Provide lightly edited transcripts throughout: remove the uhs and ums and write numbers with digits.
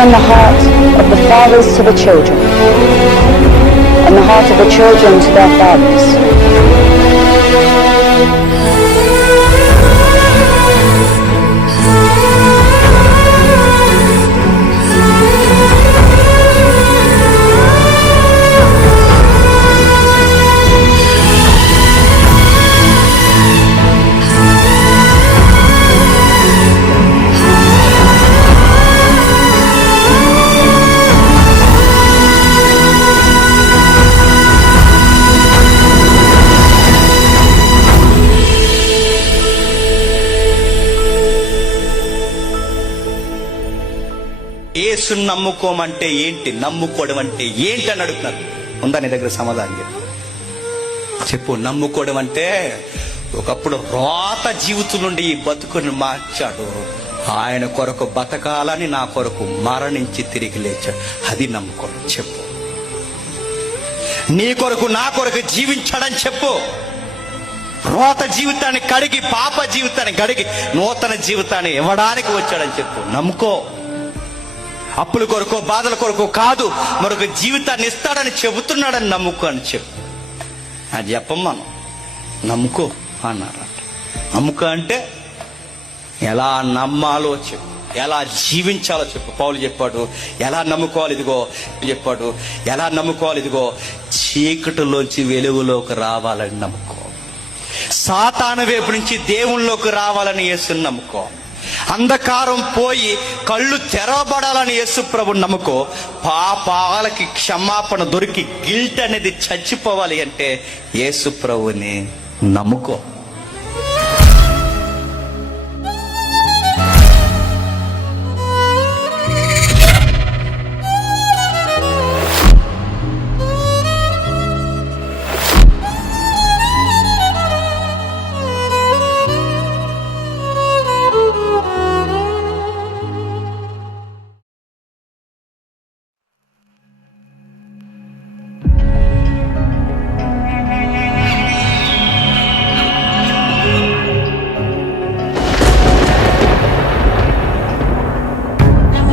turn the heart of the fathers to the children, and the heart of the children to their fathers. యేసుని నమ్ముకోమంటే ఏంటి, నమ్ముకోవడం అంటే ఏంటి అని అడుగుతున్నారు. ఉందా నీ దగ్గర సమాధానం? చెప్పు. నమ్ముకోవడం అంటే ఒకప్పుడు రోత జీవితం నుండి ఈ బతుకుని మార్చాడు. ఆయన కొరకు బతకాలని నా కొరకు మరణించి తిరిగి లేచాడు. అది నమ్ముకోవడం. చెప్పు. నీ కొరకు నా కొరకు జీవించాడని చెప్పు. రోత జీవితాన్ని కడిగి, పాప జీవితాన్ని కడిగి నూతన జీవితాన్ని ఇవ్వడానికి వచ్చాడని చెప్పు. నమ్ముకో. అప్పుల కొరకు, బాధల కొరకు కాదు, మరొక జీవితాన్ని ఇస్తాడని చెబుతున్నాడని నమ్ముకో అని చెప్పు. అది చెప్పమ్మా. నమ్ముకో అన్నారు. నమ్ముకో అంటే ఎలా నమ్మాలో చెప్పు, ఎలా జీవించాలో చెప్పు. పౌలు చెప్పాడు ఎలా నమ్ముకోవాలి, ఇదిగో చెప్పాడు ఎలా నమ్ముకోవాలి. ఇదిగో చీకటిలోంచి వెలుగులోకి రావాలని నమ్ముకో. సాతాను వైపు నుంచి దేవునిలోకి రావాలని యేసుని నమ్ముకో. అంధకారం పోయి కళ్ళు తెరవబడాలని యేసు ప్రభుని నమ్ముకో. పాపాలకి క్షమాపణ దొరికి గిల్ట్ అనేది చచ్చిపోవాలి అంటే యేసు ప్రభుని నమ్ముకో.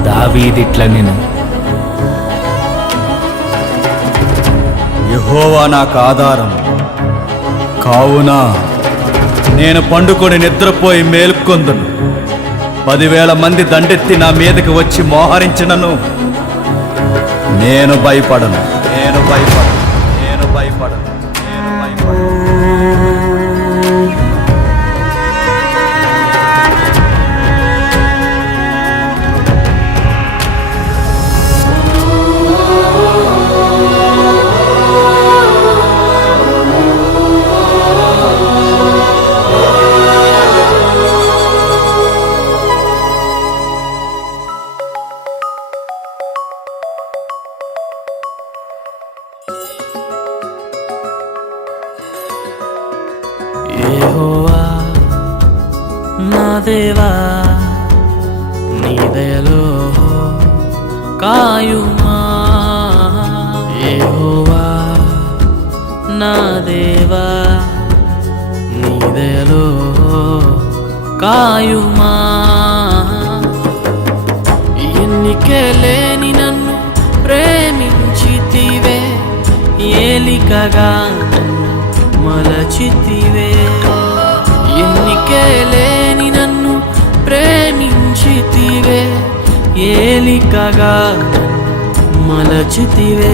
దావీదిట్ల నేను, యెహోవా నాకు ఆధారం కావున నేను పండుకొని నిద్రపోయి మేల్కొందును. 10,000 మంది దండెత్తి నా మీదకి వచ్చి మోహరించినను నేను భయపడను. నేను భయపడను. నేను భయపడను. నేను భయపడను. యెహోవా నా దేవా, నీ దయలో కాయుమా. యెహోవా నా దేవా, నీ దయలో కాయుమా. ఎన్నికే లేని నన్ను ప్రేమించితివే, ఏలికగా మలచితివే. ఎన్నికే లేని నన్ను ప్రేమించితివే, ఏలికగా మలచితివే.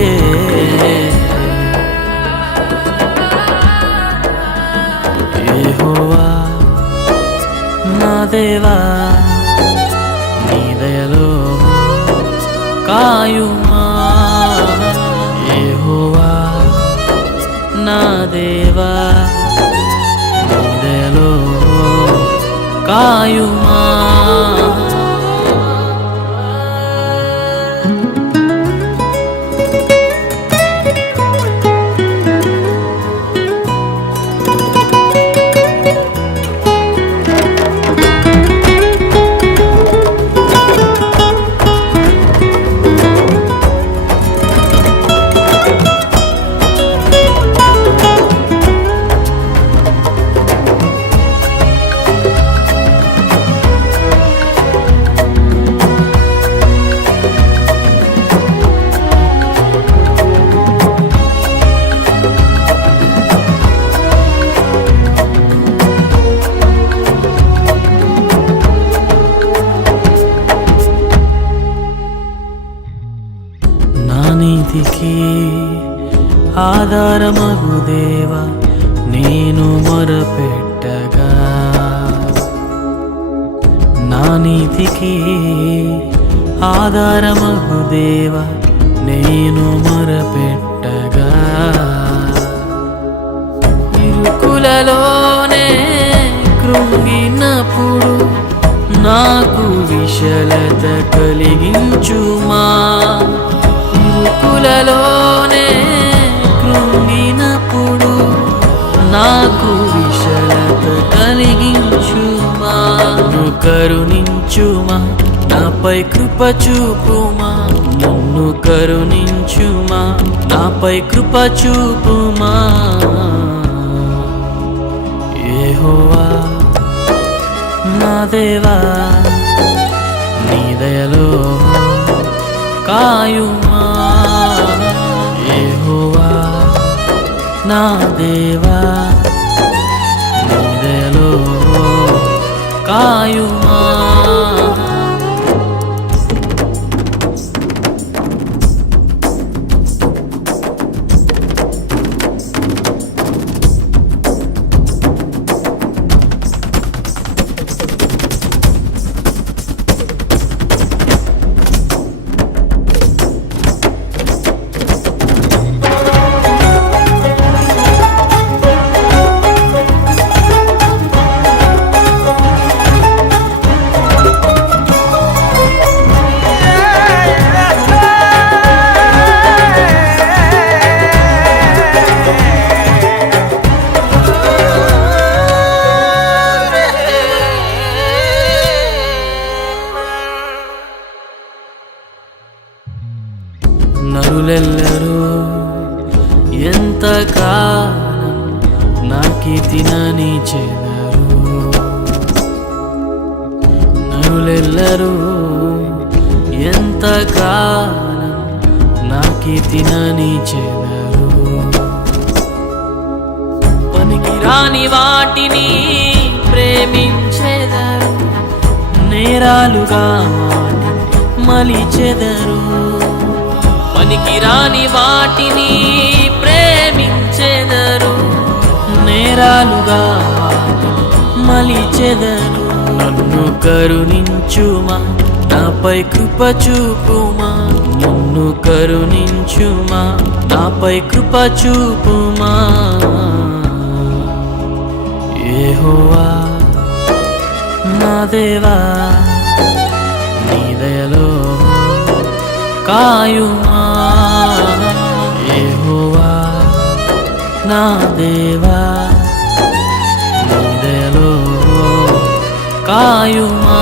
యెహోవా నా దేవా, నీ దయలో కాయుమా. యెహోవా నా దేవా, నీ దయలో కాయుమా. ఆధారమగు దేవా నేను మొరపెట్టగా, నా నీతికి ఆధారమగు దేవా నేను మొరపెట్టగా, ఇరుకులలోనే కృంగినప్పుడు నాకు విశలత కలిగించుమా. ఇరుకులలోనే కృంగినప్పుడు నాకు విశలత కలిగించుమా. నన్ను కరుణించుమా, నాపై కృప చూపుమా. నన్ను కరుణించుమా, నాపై కృప చూపుమా. యెహోవా నా దేవా నీ దయలో కాయుమా. యెహోవా నా దేవా నీ దయలో కాయుమా. నరులెల్లరూ ఎంతకాలం నాకి తినని చెదరు. నరులెల్లరూ ఎంతకాలం నాకి తినని చెదరు. పనికిరాని వాటిని ప్రేమించెదరు, నేరాలుగా మలిచెదరు. పనికిరాని వాటిని ప్రేమించెదరు, నేరాలుగా మలిచెదరు. నన్ను కరుణించుమా, నాపై కృప చూపుమా. నన్ను కరుణించుమా, నాపై కృప చూపుమా. యెహోవా నా దేవా నీ దయలో కాయుమా. యెహోవా నా దేవా నీ దయలో కాయుమా.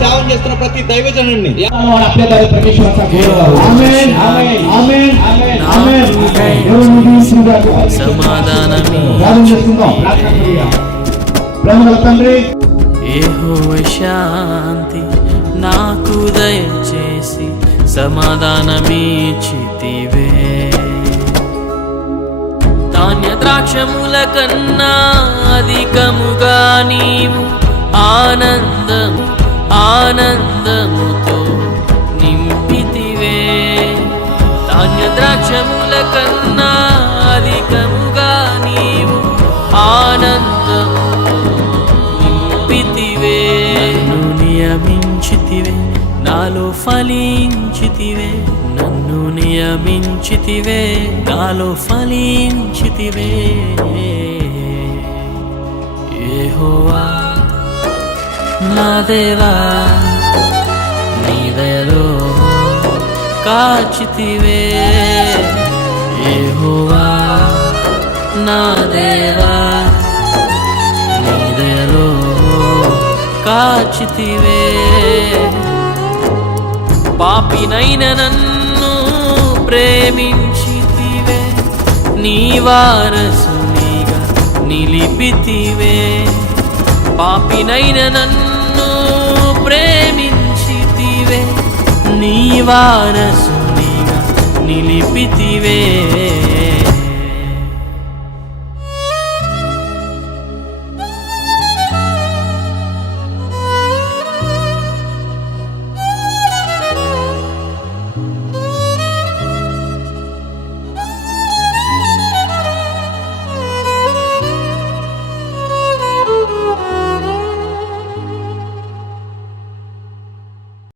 సేవం చేస్తున్న ప్రతి దైవజనుడిని యెహోవా శాంతి నాకు దయచేసి సమాధానమిచ్చితివే. ధాన్య ద్రాక్షముల కన్నా అధికముగా నీవు ఆనందముతో నింపితివే. ధాన్య ద్రాక్షముల కన్నా అధికముగా నీవు ఆనందముతో నింపితివే. నన్ను నియమించితివే, నాలో ఫలించితివే. నన్ను నియమించితివే, నాలో ఫలించితివే. యెహోవా నా దేవా నీ దయలో కాచితివే. యెహోవా నా దేవా కాచితివే. పాపినైన నన్ను ప్రేమించితివే, నీ వారసునిగా నిలిపితివే. పాపినైన నన్ను ప్రేమించితివే, నీ వారసునిగా నిలిపితివే.